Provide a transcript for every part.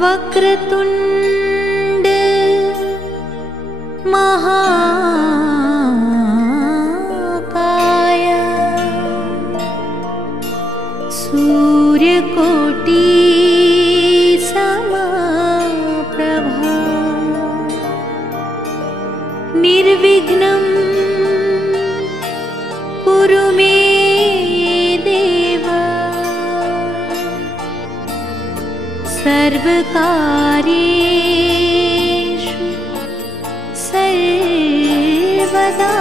वक्रतुंड महाकाय सूर्यकोटि समप्रभा निर्विघ्नं कुरु मे देव सर्वकार्येषु सर्वदा।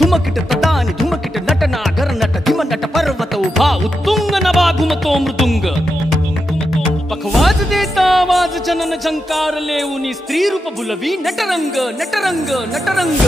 धुमकिट तदानी धुमकिट नटना गरनट धिमनट पर्वत उभा उत्तुंग नवा घुमतो मृदुंग पखवाज देता आवाज जनन झंकार लेऊनी स्त्री रूप बुलवी नटरंग नटरंग नटरंग।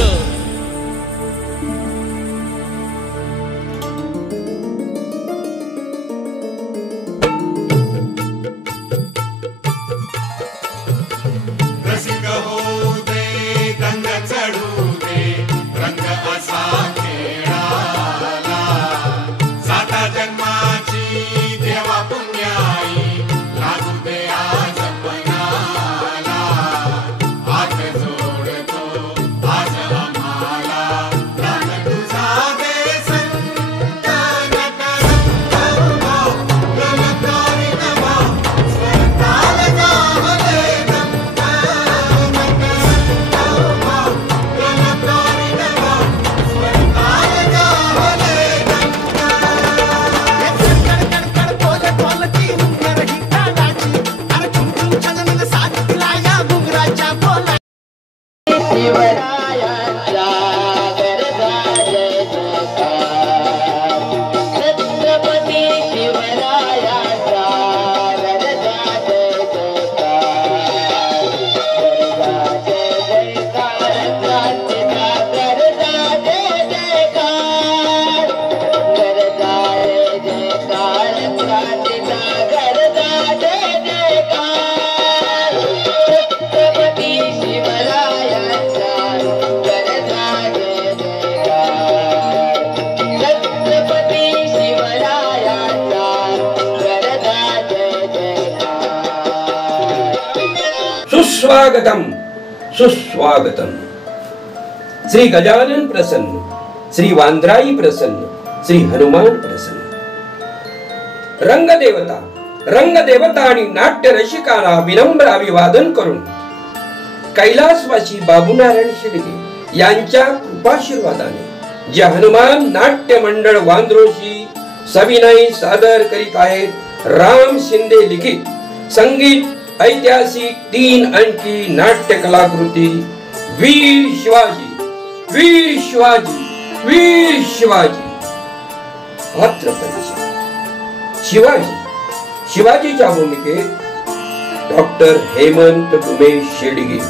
सुस्वागतम सुस्वागतम। श्री गजानन प्रसन्न, श्री वांद्राई प्रसन्न, श्री हनुमान प्रसन्न। रंगदेवता आणि नाट्य रसिकांना विनम्र अभिवादन करून कैलासवासी बाबूनारायण शिंदे यांच्या कृपाशीर्वादाने जे हनुमान नाट्य मंडळ वांद्रोशी सविनय सादर करीत आहेत राम शिंदे लिखित संगीत ऐतिहासिक 3 अंकी नाट्य कलाकृती वीर शिवाजी वीर शिवाजी वीर शिवाजी। पात्र परिचय शिवाजी शिवाजीच्या भूमिकेत डॉक्टर हेमंत डुमे शेडगे।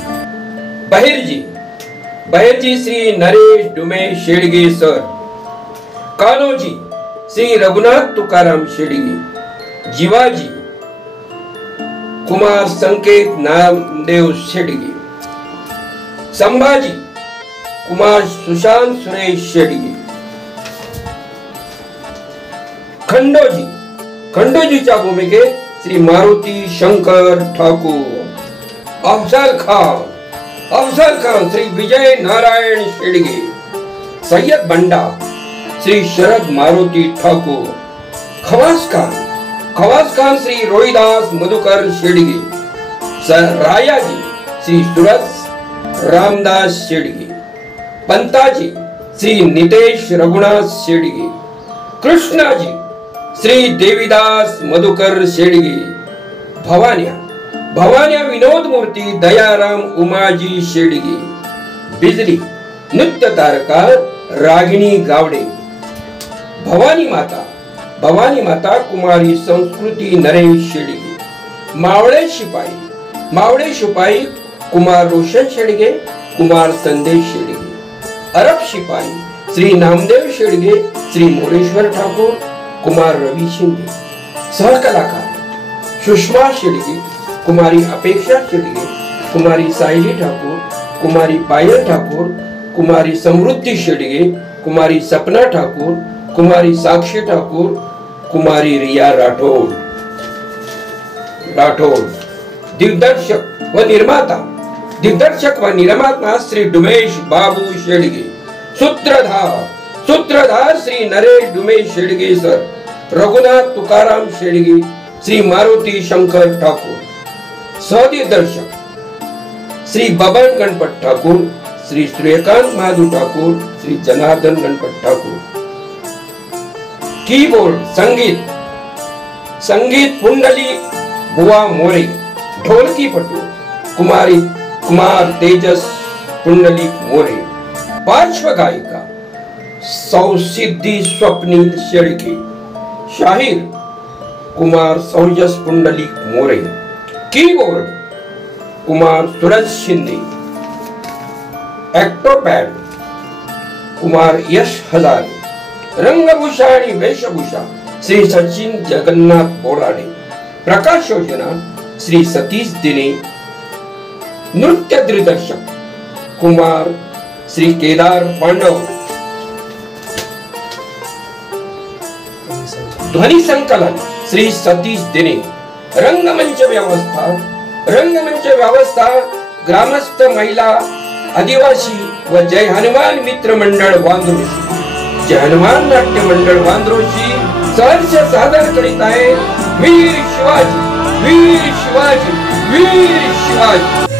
बहिर्जी श्री नरेश डुमे शेडगे सर। कान्होजी श्री रघुनाथ तुकाराम शेडगे। जीवाजी कुमार संकेत नामदेव शेडगे। संभाजी कुमार सुशांत सुरेश शेडगे। खंडोजीच्या भूमिकेत श्री मारुती शंकर ठाकूर। अफजल खान श्री विजय नारायण शेडगे। सय्यद बंडा श्री शरद मारुती ठाकूर। खवास खान श्री रोहिदास मधुकर शेडगे। रायाजी श्री सुरत रामदास शेडगे। पंताजी श्री नितेश रघुनाथ शेडगे, कृष्णाजी श्री देवीदास मधुकर शेडगे, भवान्या विनोद मूर्ती दयाराम उमाजी शेडगे, बिजली नृत्य तारका रागिणी गावडे, भवानी माता कुमारी संस्कृती नरेश शेडगे, मावळे शिपाई कुमार रोशन शेडगे, कुमार संदेश शेडगे, अरब शिपाई श्री नामदेव शेडगे, श्री मोरेश्वर ठाकूर, कुमार रवि शिंदे, सहकलाकार सुषमा शेडगे, कुमारी अपेक्षा शेडगे, कुमारी सायली ठाकूर, कुमारी पायल ठाकूर, कुमारी समृद्धी शेडगे, कुमारी सपना ठाकूर, कुमारी साक्षी ठाकूर, कुमारी रिया राठौड़, दिग्दर्शक व निर्माता श्री डुमेश बाबू शेडगे, सूत्रधार श्री नरेश डुमेश शेडगे सर, रघुनाथ तुकाराम शेडगे, श्री मारुति शंकर ठाकुर, सहदिग्दर्शक श्री बबन गणपत ठाकुर, श्री सूर्यकांत महादू ठाकुर, श्री जनार्दन गणपत ठाकुर, कीबोर्ड संगीत पुंडली बुआ मोरे, ढोलकी पटू कुमार तेजस पुंडलिक मोरे, पार्श्व गायिका सौसिद्धि स्वप्नील शेडगे, शाहीर कुमार सौजस पुंडलिक मोरे, कीबोर्ड कुमार सूरज शिंदे, एक्टोपैड कुमार यश हजारे, रंगभूषा आणि वेशभूषा श्री सचिन जगन्नाथ बोराडे, प्रकाश योजना श्री सतीश दिने, नृत्य दिग्दर्शक कुमार श्री केदार पांडव, ध्वनि संकलन श्री सतीश दिने, रंगमंच व्यवस्था ग्रामस्थ महिला आदिवासी व जय हनुमान मित्र मंडळ वांद्रोशी, जय हनुमान नाट्य मंडळ वांद्रोशी सहर्ष सादर करीत आहे वीर शिवाजी, वीर शिवाजी, वीर शिवाजी।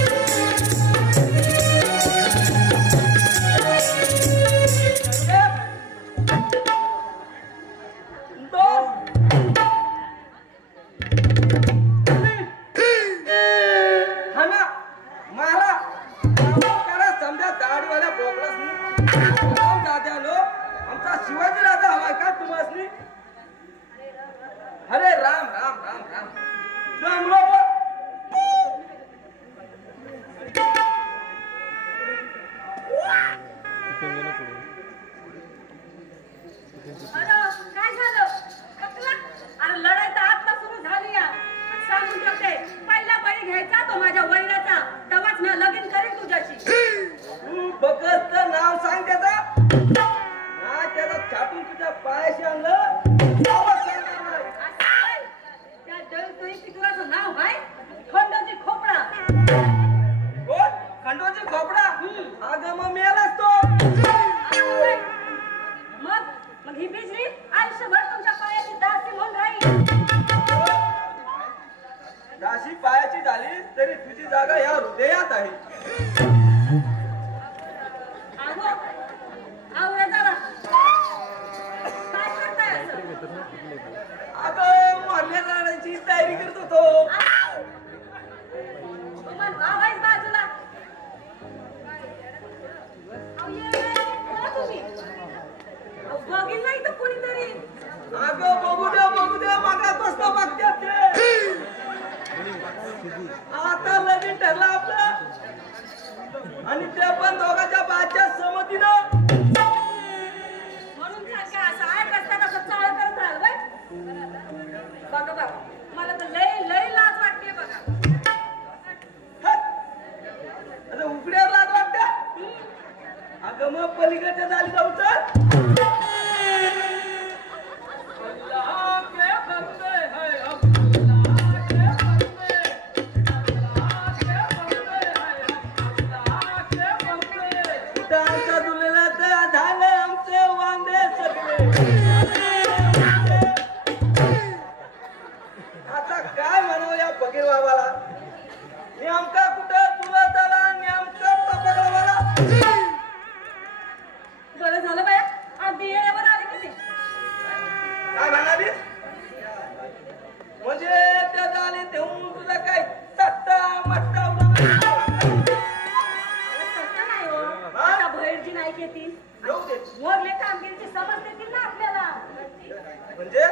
दासी पायाची झाली तरी तुझी जागा या हृदयात आहे। अगं मारल्या जाण्याची तयारी करत होतो। अगं बघू द्या मागात बसता बघत्यात ते। आता लगीन ठरलं आपलं आणि ते पण दोघांच्या बाच्या संमतीनं। म्हणून सारखं असं आठ रस्त्यात असं चाळ करत राहिलं बघा मला तर लय लाज वाटते बघा। आता उकड्यावर लाज वाटते। अगं मग पलीकडच्या झाली जाऊ तर अगदी येळेवर आले की ते. काय म्हणाली म्हणजे त्या झाले तेव्हा तुला काय तट्टा मट्टा तसं नाही हो. आता बहिरची नाही घेतील येऊ दे मोरले कामगिरीची समज देतील ना आपल्याला. म्हणजे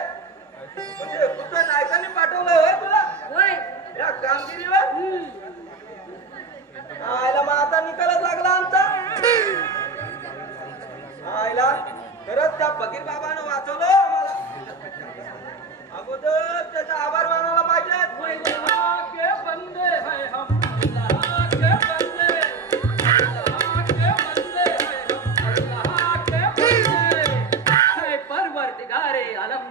म्हणजे कुठं नायकाने पाठवलं होय तुला होय. या कामगिरीवर आयला मग आता निकालच लागला आमचा. आयला खरंच त्या फकीर बाबानं वाचवलं आम्हाला. अगोदर त्याचा आभार मानायला पाहिजे. अल्लाह के बंदे हैं हम, अल्लाह के बंदे, अल्लाह के बंदे हैं हम, अल्लाह के बंदे। है परवरदिगारे आलम,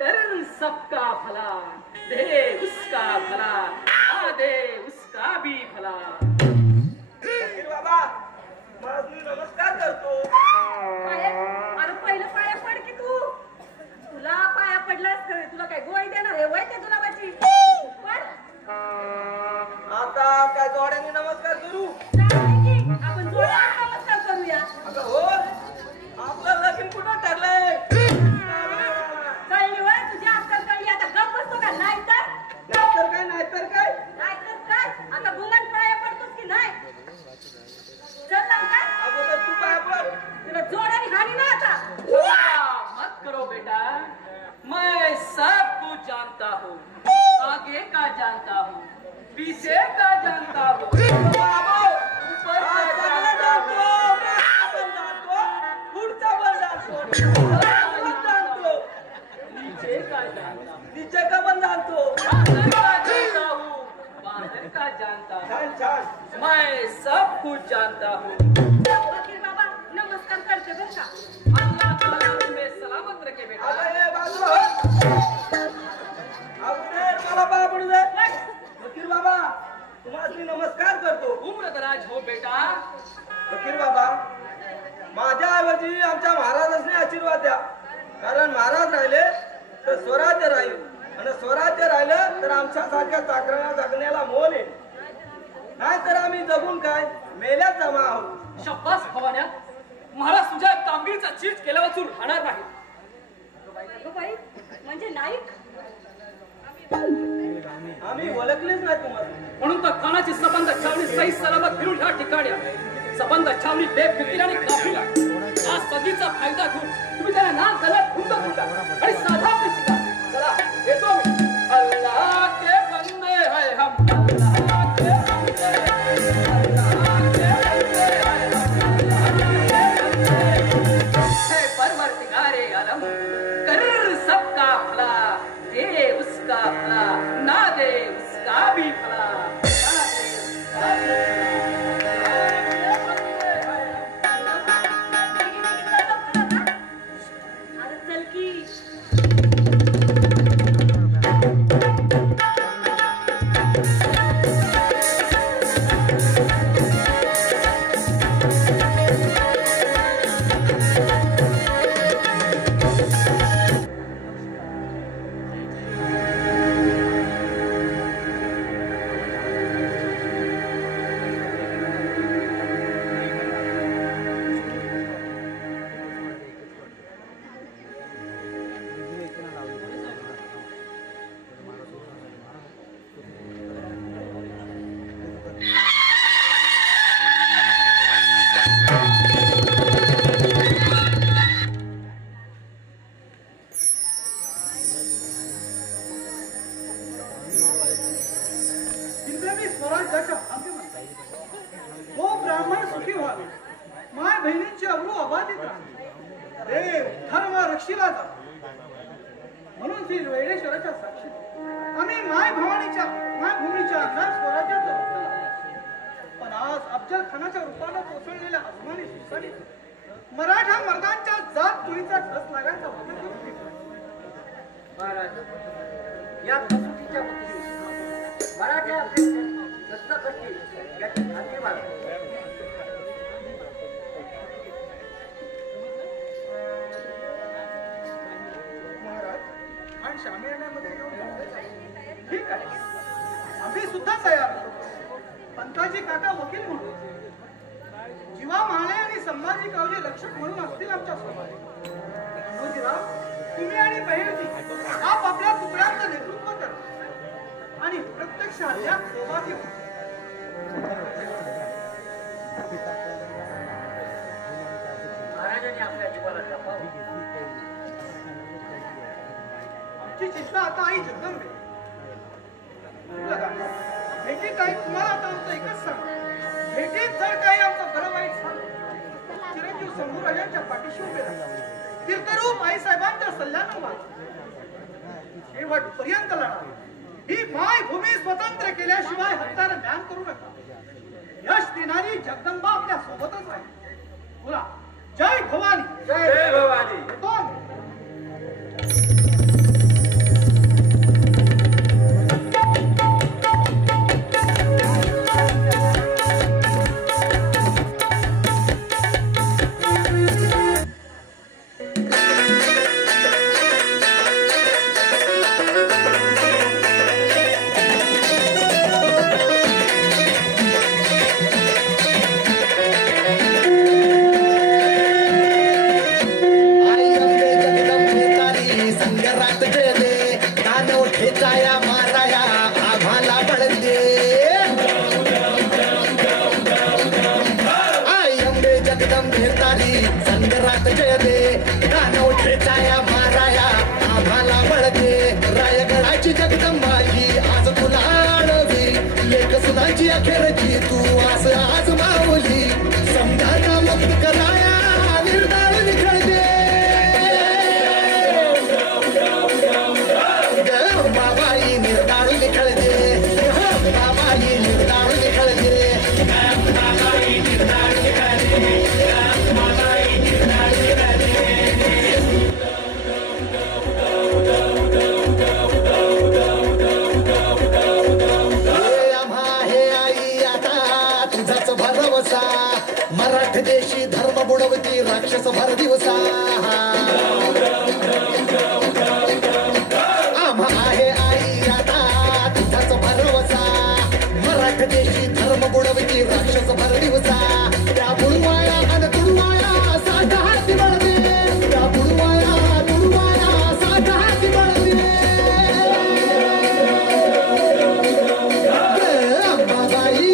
कर सबका भला, दे उसका भला, ना दे उसका भी भला। फकीर बाबा मला मी नमस्कार करतो. अरे पहिलं पाया पड की तू. तुला पाया पडलास तुला काय गोळी देणार आहे वय त्या गुलाबाची. पड. आता काय जोड्याने नमस्कार करू. चालेल की आपण जोड्याने नमस्कार करूया. अगं हो आपलं लगीन कुठं ठरलंय. कळली वय तुझी अक्कल कळली. आता गप बसतो का. नाहीतर नाहीतर काय नाहीतर काय. आता गुलाब पाया पडतोस की नाही. चल लवकर. अगोदर तू काय पड. तुला जोड्याने हानी ना आता. मत करो बेटा, मैं सब कुछ जानता हूँ, आगे का जानता हूँ, पीछे का जानता हूँ, ऊपर का जानता हूँ, पुढचा पण जाणतो नीचे का जानता हूँ, नीचे का पण जाणतो. अंदर का जानता हूँ, बाहर का जानता हूँ, छान छान मैं सब कुछ जानता हूँ। वकील बाबा नमस्कार करते बरं का. अल्लाह ताला तुम्हें सलामत रखे बेटा। अगं ये बाजूला हो. अगोदर मला पाया पडू दे. फकीर बाबा तुम्हाला मी नमस्कार करतो. उम्र दराज हो बेटा। फकीर बाबा माझ्या ऐवजी आमच्या महाराजांनी आशीर्वाद द्या. कारण महाराज राहिले तर स्वराज्य राहील आणि स्वराज्य राहिलं तर आमच्यासारख्या चाकरांना जगण्याला मोल आहे. नाहीतर आम्ही जगून काय मेल्यात जमा आहोत. शब्बास भवान्या, महाराज तुझ्या कामगिरीचा चीज केल्यावर तू राहणार नाही. अगं बाई म्हणजे नाईक. आम्ही ओळखलेच नाही तुम्हाला. म्हणून तर कानाची सबंध छावणी सही सलामत फिरून ह्या ठिकाणी आहे. सबंध छावणी बेफिकीर आणि काफिला या सगळीचा फायदा घेऊन तुम्ही त्याला ना गलत खुंड खुंडा आणि साधा आपली शिका. चला येतो मी. अल्लाह के बंदे हैं हम, अल्लाह के बंदे, अल्लाह के बंदे हैं हम, अल्लाह के बंदे। है परवरदिगारे आलम, कर सबका भला, दे उसका भला, ना दे उसका भी भला, ना दे उसका भी भला। अरे चल की. इंद्रनी स्वराज्याच्या भाग्य म्हणतात. तो ब्राह्मण सुखी व्हावे, माय बहिणींची अब्रू अबाधित राहावी, देव धर्म रक्षिला जावा. म्हणून श्री वेळेश्वराच्या साक्षी आम्ही माय भूमीच्या अंगात स्वराज्याचं रक्षण लावलं. पण आज अफजल खानाच्या रूपाला कोसळलेल्या आसमानी सुसाडीत मराठा मर्दांच्या जात कुळीचा ठस लागायचा होता. महाराज या कसोटीच्या मराठा कष्ट करतील याची खात्री बाळगा. महाराज आणि शामी येण्यामध्ये ठीक आहे, आम्ही सुद्धा तयार आहोत. पंताजी काका वकील म्हणून, जीवा महाले आणि संभाजी कावजे रक्षक म्हणून असतील आमच्या सोबत. प्रत्यक्ष हल्ल्यात सहभागी होतो. महाराजांनी आपल्या जीवाला जपावं. आमची चिंता आता आई जगदंबे. बघा, भेटीत आई तुम्हाला आता आमचं एकच सांग, भेटीत जर काही आमचं बरं वाईट झालं, चिरंजीव शंभूराजांच्या पाठीशी उभे राहा. तीर्थरूप आई साहेबांच्या सल्ल्यानं वाच. शेवटपर्यंत लढा. ही मायभूमी स्वतंत्र केल्याशिवाय हत्यार ज्ञान करू नका. यश देणारी जगदंबा आपल्या सोबतच आहे. बोला, जय भवानी. जय भवानी. कोण? संग्रात जय दे दानव ठेचाया माराया आम्हाला बळते. रायगडाची जगदंबाई आज तुला आळवी. लेक सुनाची अखेरची तू आस आज मावली. समजाचा मुक्त कराया निर्धार निखळते. बाबाई निर्धार निखळते. बाबाई निर्धार निखळते. बाबाई निर्धार निखळते. मराठ देशी धर्म बुडवती राक्षस भर दिवसा. आम्हा आहे आई आता तुझाच भरवसा. मराठ देशी धर्म बुडवती राक्षस भर दिवसा. त्या बुडवाया आणि तुडवाया साधा हाती बळते. त्या बुडवाया तुडवाया साधा हाती बळते. अंबाबाई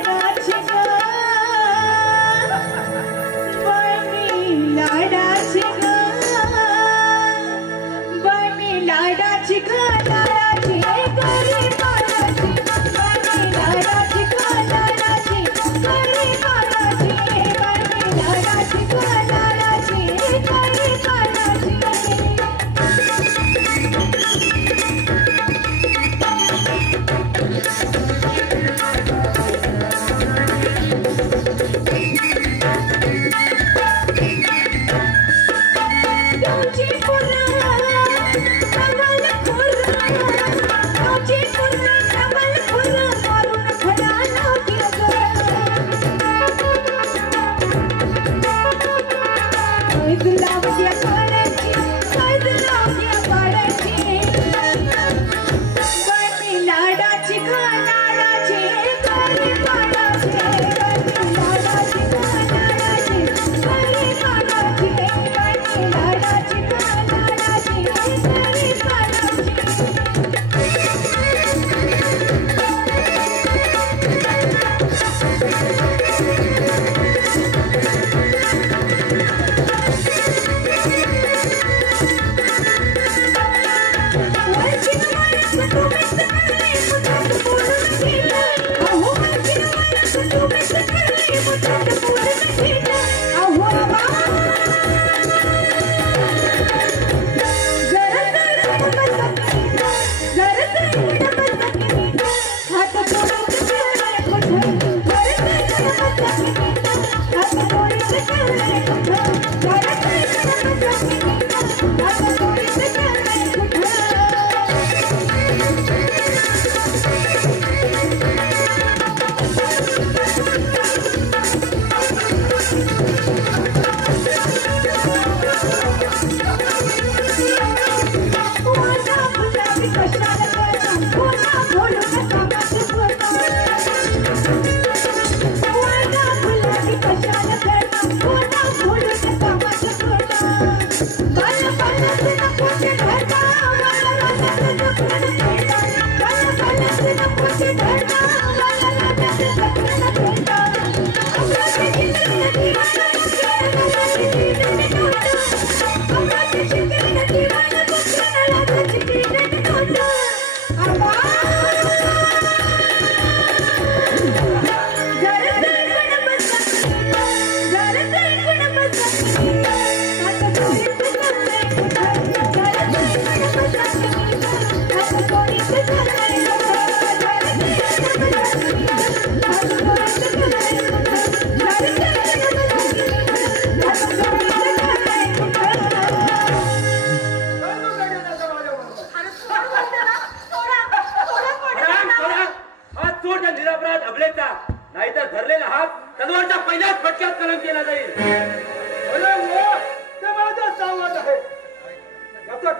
झाडाची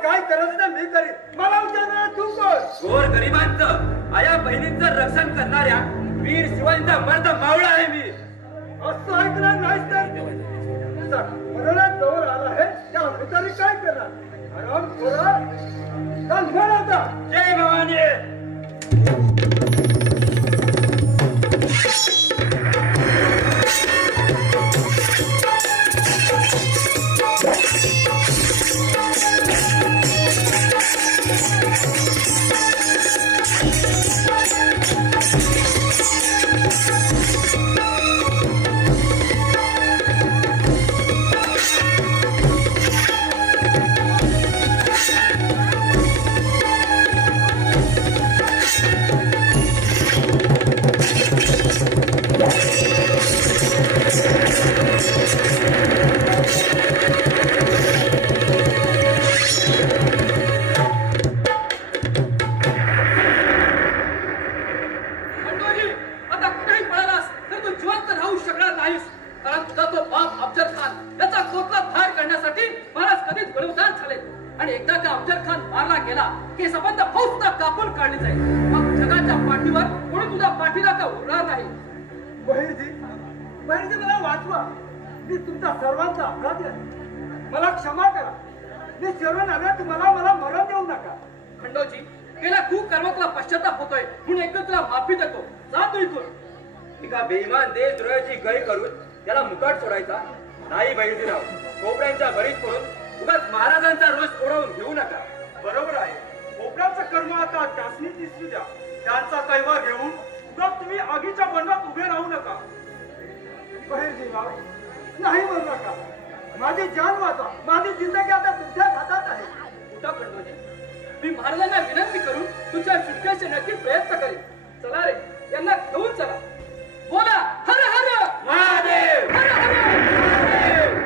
काय करायचं ते मी करीन. मला विचारणार तू कोण? गोर गरिबांचं आया बहिणींचं रक्षण करणाऱ्या वीर शिवाजींचा मर्द मावळा आहे मी. असं ऐकणार नाहीस तर मरणात जवळ आला आहे त्या भिकारी काय करणार? आराम थोडा चाल म्हण आता. जय भवानी. मला क्षमा करा. मी शरण आल्या तुम्हाला मला मरण देऊ नका. खंडोजी गेल्या खूप कर्मातला पश्चाताप होतोय म्हणून एकदा तुला माफी देतो. जा तू इथून. एका बेईमान देशद्रोहाची गय करून त्याला मुकाट सोडायचा नाही. बहिर्जीराव कोपऱ्यांच्या बरीच करून उगाच महाराजांचा रोष ओढवून घेऊ नका. बरोबर आहे. कोपऱ्याचं कर्म आता टाचणी दिसू द्या. त्यांचा कैवा घेऊन उगाच तुम्ही आगीच्या बंडात उभे राहू नका. बहिर्जीराव नाही म्हणू नका. माझी जान वाचा. माझी जिंदगी आता तुमच्या हातात आहे. उठा खंडोजी. मी महाराजांना विनंती करून तुझ्या सुटकेचे नक्की प्रयत्न करेन. चला रे यांना घेऊन चला. बोला हर हर महादेव. हर हर महादेव.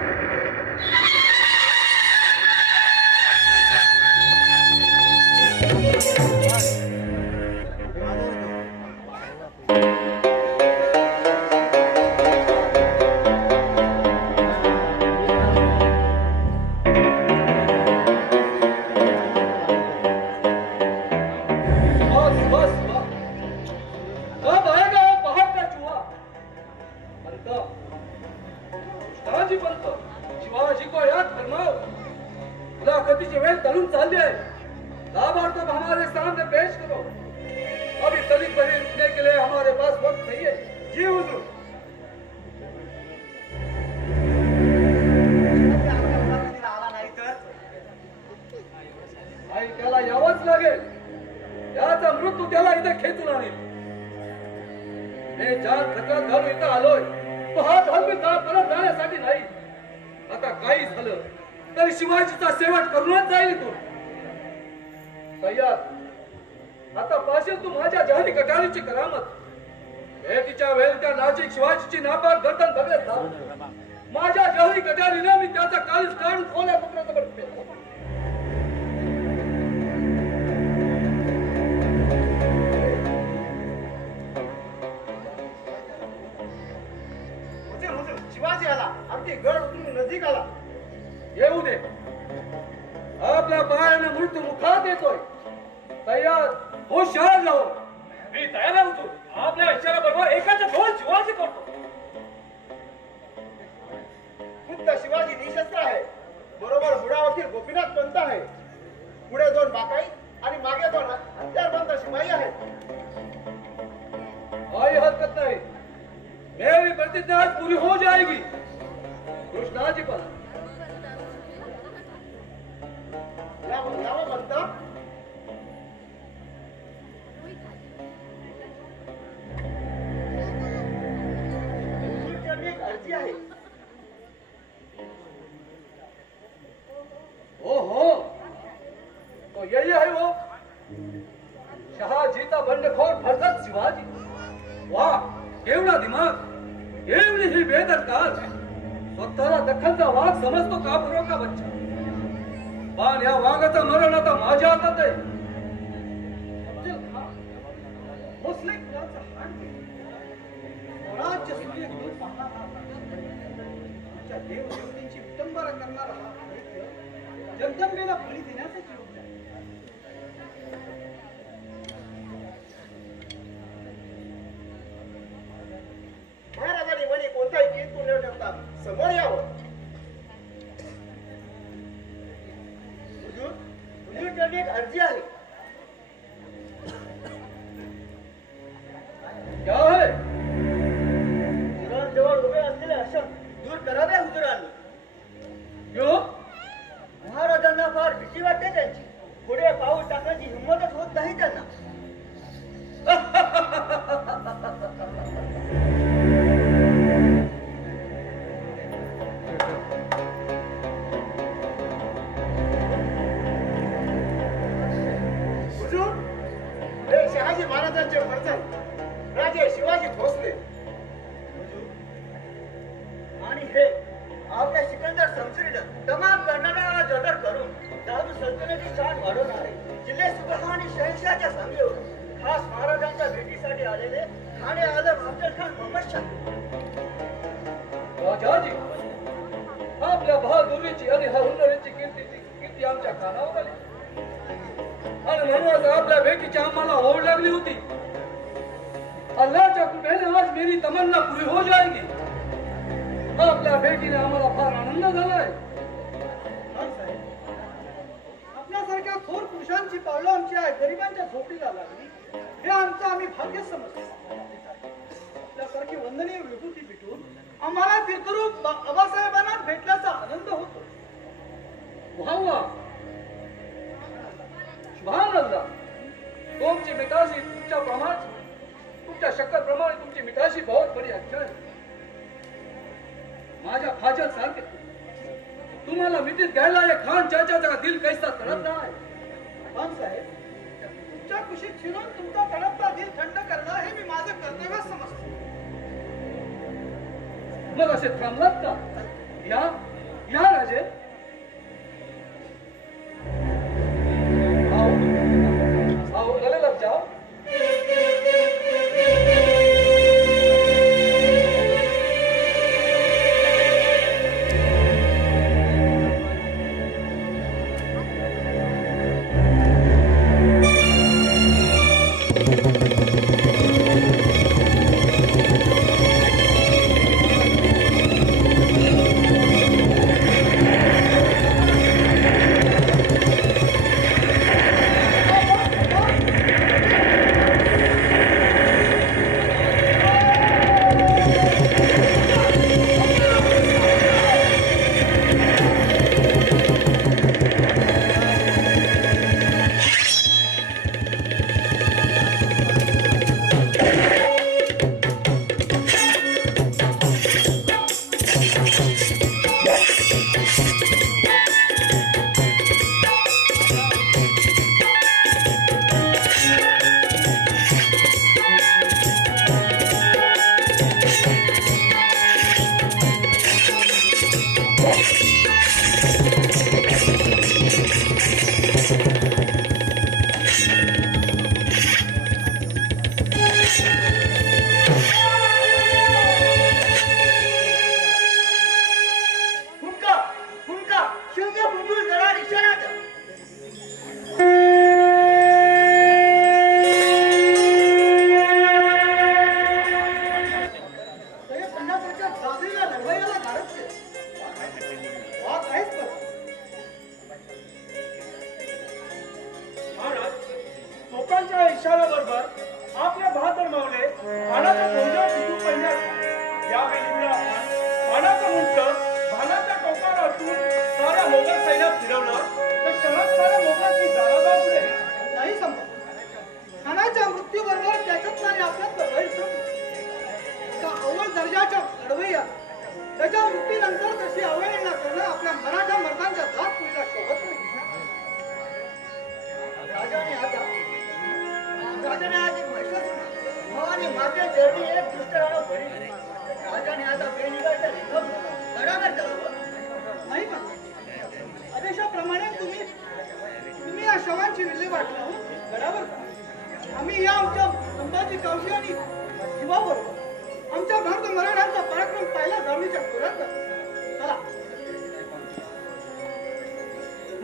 शिवाजीचा शेवट करूनच जाईल तू. आता पाशील तू माझ्या जहानी कटारीची करामत. भेटीच्या वेळी त्या नाशिक शिवाजीची नापाक गर्दन बघत जा. माझ्या जहानी कटारीने मी त्याचा काळीच काढून खोल्या पत्राचा बडपे. शिवाजी आला. अगदी गड उतरून नजीक आला. येऊ दे. आपल्या पायाने मृत्यू मुखात येतोय. तयार हुशार राहू. मी तयार होतो. आपल्या इशाऱ्याबरोबर एकाच्या दोन शिवाजी करतो. खुद्द शिवाजी निशस्त्र आहे. बरोबर बुडा वकील गोपीनाथ पंत आहे. पुढे दोन बाकाई आणि मागे दोन हत्यारबंद शिपाई आहेत. कोई हरकत नहीं. मेरी प्रतिज्ञा आज पूरी हो जाएगी. कृष्णाजी पर बनता एक अर्जी आहे. ओहो तो यही है वो शहाजीचा बंडखोर भरत शिवाजी. वाह केवढा दिमाग. एवढी ही बेदरकार. स्वतःला दख्खनचा वाघ समजतो का बरोबर का बच्चा. पण या वाघाचं मरण आता माझ्या हातात आहे. भोसले कुळाचा हाड स्वराज्य सूर्य घेऊन पाहणारा आमच्या देवदेवतेची विटंबना करणारा हा जगदंबेला बळी देण्याचाच योग्य आहे. महाराजांनी म्हणे कोणताही किंतु न ठेवता समोर यावं. हुजूर एक अर्जी आहे. क्या है? जवळ उभे असलेले अशक दूर करावे हुजूरांनी. क्यों? महाराजांना फार भीती वाटते त्यांची. पुढे पाऊल टाकण्याची हिंमतच होत नाही त्यांना. हुजूर, हे शहाजी महाराजांचे फर्जंद राजे शिवाजी भोसले आणि हे आपल्या सिकंदर संसरीनं तमाम करणाऱ्याला जटर करून दादू सल्तनती शान वाढवणारे जिल्हे सुबहा आणि शहनशाहच्या सांगेवर खास महाराजांच्या भेटीसाठी आलेले ठाणे आलम अफजल खान मोहम्मद शाह. राजाजी, आपल्या बहादुरीची आणि हुनरीची कीर्ती आमच्या कानावर आली आणि म्हणूनच आपल्या भेटीची आम्हाला ओढ लागली होती. अल्लाहच्या कृपेने आज मेरी तमन्ना पुरी हो जाएगी. आपल्या भेटीने आम्हाला फार आनंद झालाय. आपल्यासारख्या थोर पुरुषांची पावलं आमच्या गरिबांच्या झोपडीला लागली हे आमचं आम्ही भाग्य समजतो. आपल्यासारखी वंदनीय विभूती भेटून आम्हाला तीर्थरूप आबासाहेबांना भेटल्याचा आनंद होतो. वाह, सुभान अल्लाह. तुमची मिठाशी तुमच्या शक्कर प्रमाणे तुमची मिठाशी बहुत बरी अच्छा आहे. माझ्या खाजत सारखे तुम्हाला मिठीत घ्यायला या खान चाचाचा दिल कैसा तडपला आहे. खान साहेब, तुमच्या कुशीत शिरून तुमचा तडपता दिल थंड करणं हे मी माझं कर्तव्य समजतो. मग असे थांबलात का? या या राजे. आओ गले लग जाओ.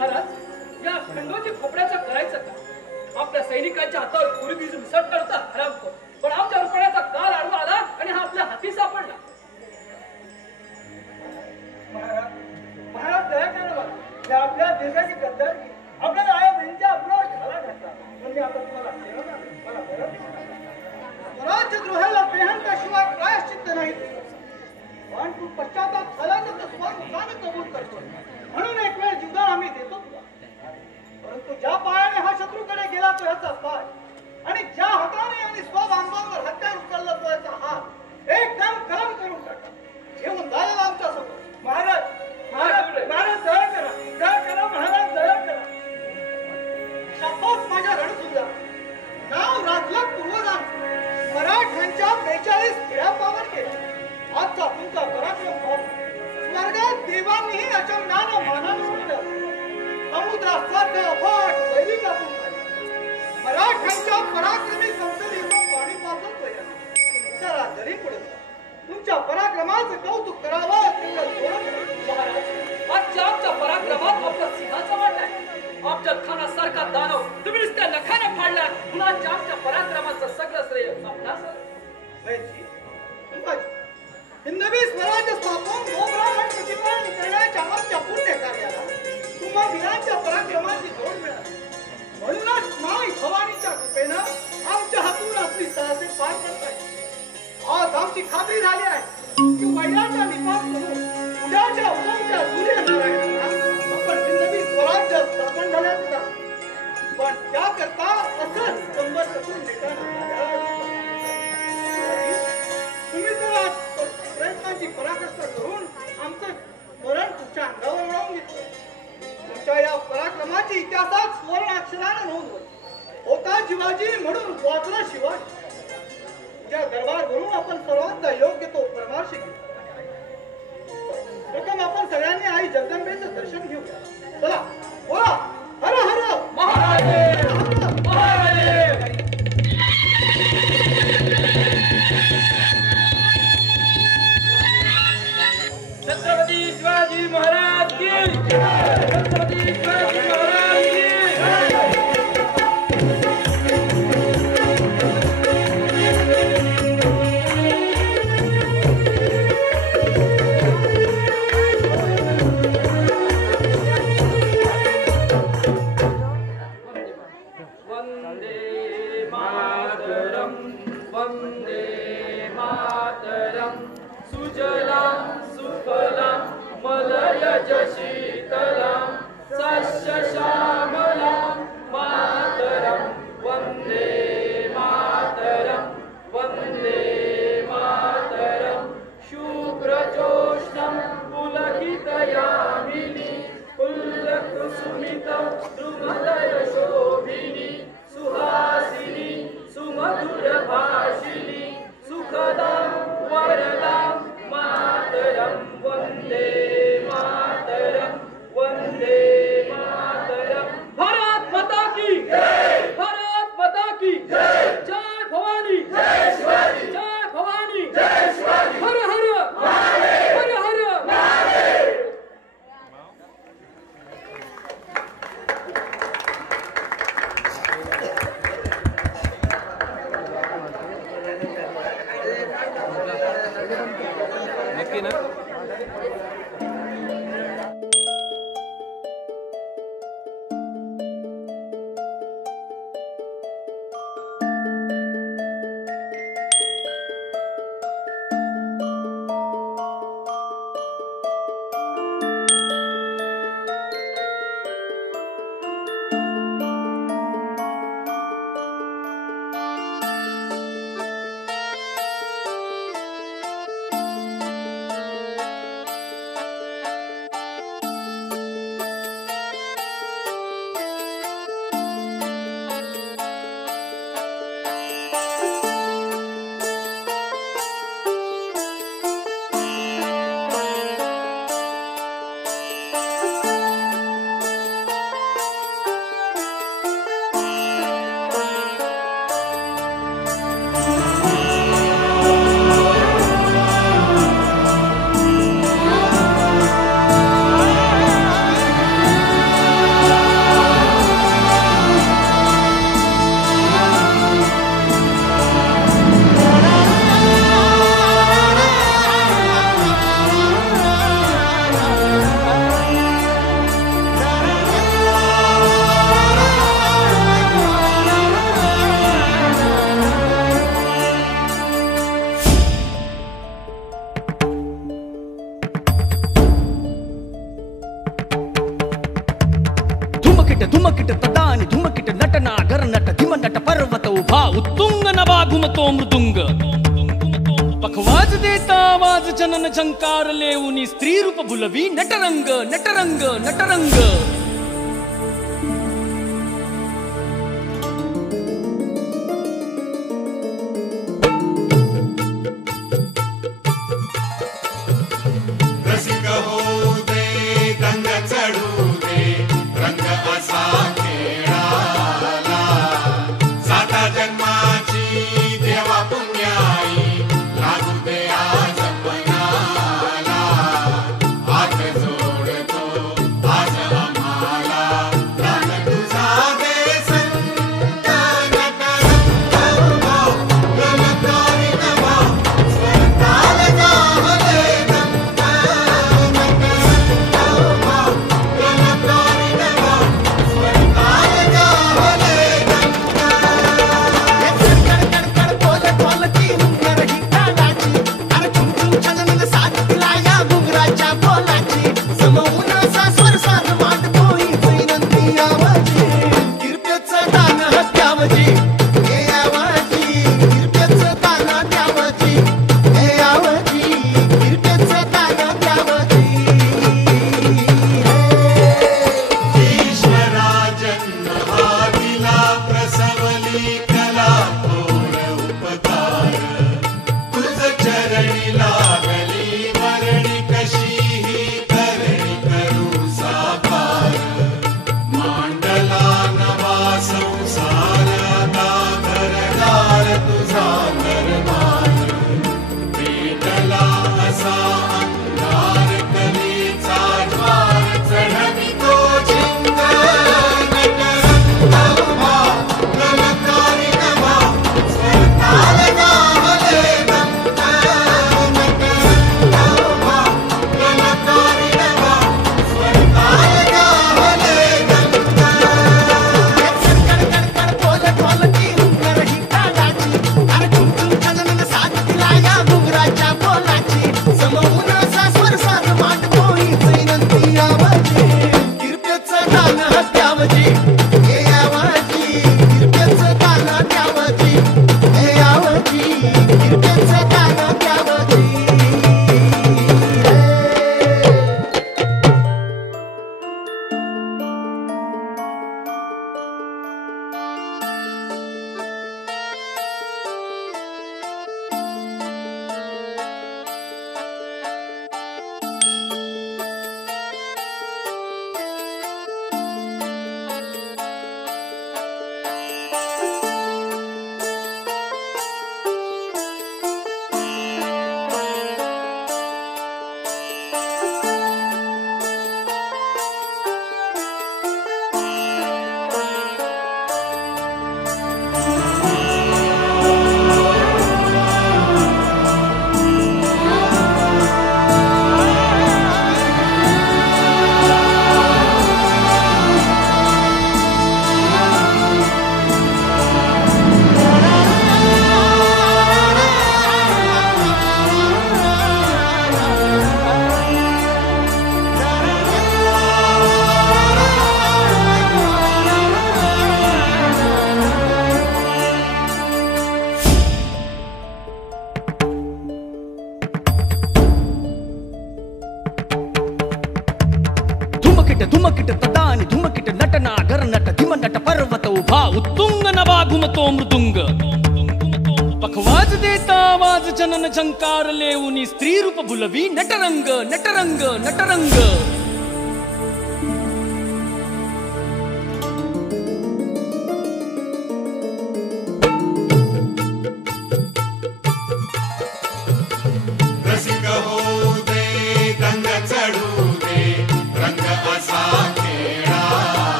महाराज या खंडोजी खोपड्याचं करायचं का? आपल्या सैनिकांच्या हातावर पूर्वीच मिसट करता हरामखोर, पण आमच्या रुपयाचा काल आडवा आला आणि हा आपल्या हाती सापडला. महाराज दया करा बा. हे आपल्या देशाची गद्दारी आपल्याला आया बहिणीच्या अब्रूवर घाला घातला म्हणजे आता तुम्हाला केलं ना, मला बरं स्वराज्यद्रोहाला बेहंताशिवाय प्रायश्चित्त नाही. पण तू पश्चाताप झाला तर स्वमुखाने कबूल करतो, म्हणून एक वेळ जीवदान आम्ही देतो तुला. परंतु ज्या पायाने हा शत्रूकडे गेला तो याचा पाय, आणि ज्या हाताने आणि स्वबांधवांवर हत्यार उचलला तो याचा हात एकदम कलम करून टाका. येऊन झालेला आमच्या समोर. महाराज महाराज महाराज दया करा, दया करा महाराज, दया करा. शाबास माझ्या रणसुंदर, नाव राजलक पूर्वजांचं, मराठ्यांच्या 42 पिढ्या पावन केल्या. आजचा तुमचा पराक्रम पाहून स्वर्गात देवांनीही अचंगानं मानानं सोडलं. समुद्रासारखं अफाट वैरिक आपण झाले. मराठ्यांच्या पराक्रमी संसदेचं पाणी पाजतोय. चला जरी पुढे तुमच्या पराक्रमाचं कौतुक करावं तेवढं जोरात करा. महाराज आजच्या आमच्या पराक्रमात आपला सिंहाचा वाटा आहे. अफजल खानासारखा दानव तुम्ही नुसत्या नखाने फाडला, मुलांच्या आमच्या पराक्रमाचं सगळं श्रेय आपणास. वैजी, तुंबाजी, हिंदवी स्वराज्य स्थापन गोब्राह्मण प्रतिपादन करण्याच्या आमच्या पुण्य कार्याला तुम्हा वीरांच्या पराक्रमाची जोड मिळाली. म्हणूनच माई भवानीच्या कृपेनं आमच्या हातून आपली साहसे पार करताय. आज आमची खात्री झाली आहे की वैराचा निपात करून उद्याच्या उगवत्या सूर्यनारायणाला आपण हिंदवी स्वराज्य स्थापन झाल्याचा, पण त्याकरता असंच कंबर कसून तुम्ही तर आज प्रयत्नाची पराकाष्ठा करून आमचं मरण तुमच्या अंगावर उडवून घेतलं. तुमच्या या पराक्रमाची इतिहासात सुवर्ण अक्षरानं नोंद होईल. होता शिवाजी म्हणून वाचला शिवाजी. त्या दरबार भरून आपण सर्वांचा योग्य तो परामर्श घेऊ. प्रथम आपण सगळ्यांनी आई जगदंबेचं दर्शन घेऊया. चला बोला हर हर महादेव महादेव. छत्रपती शिवाजी महाराज की छत्रपती शिवाजी महाराज की. उत्तुंग नभा घुमतो मृदुंग पखवाज देता आवाज जनन झंकार लेऊनी स्त्री रूप भुलवी नटरंग नटरंग नटरंग धुमकिट तदानी धुमकिट नटना गर नट धिम नट पर्वत उभा उत्तुंग नभा घुमतो मृदुंग पखवाज देता आवाज जनन झंकार लेऊनी स्त्री रूप भुलवी नटरंग नटरंग नटरंग